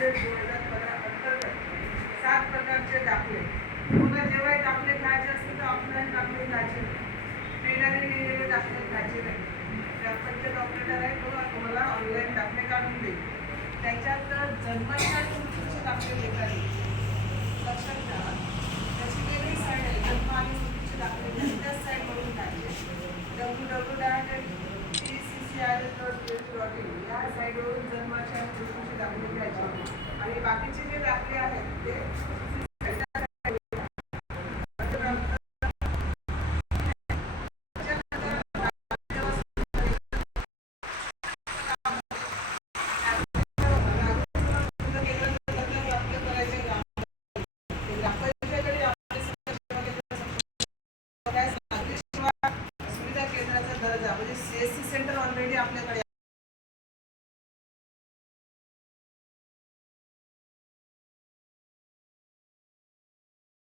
2015 अंतर्गत 7 प्रकारचे दाखले. पुन्हा जेव्हा दाखले घ्यायचे असतील तर ऑफलाईन दाखले घ्यायचे, पेनाने लिहिलेले दाखले घ्यायचे नाही. ग्रामपंचायत ऑपरेटर आहे तो तुम्हाला ऑनलाईन दाखले काढून देईल. त्याच्यात जन्माच्या आणि मृत्यूचे दाखले देतात. लक्षात ठेवा, त्याची वेगळी साईड आहे. जन्म आणि मृत्यूचे दाखले त्याच साईडवरून घ्यायचे. www.tccrs.gov.in या साईडवरून जन्माचे आणि मृत्यूचे दाखले घ्यायचे आणि बाकीचे जे दाखले आहेत ते सुविधा केंद्राचा दर्जा म्हणजे CSC सेंटर ऑलरेडी आपल्याकडे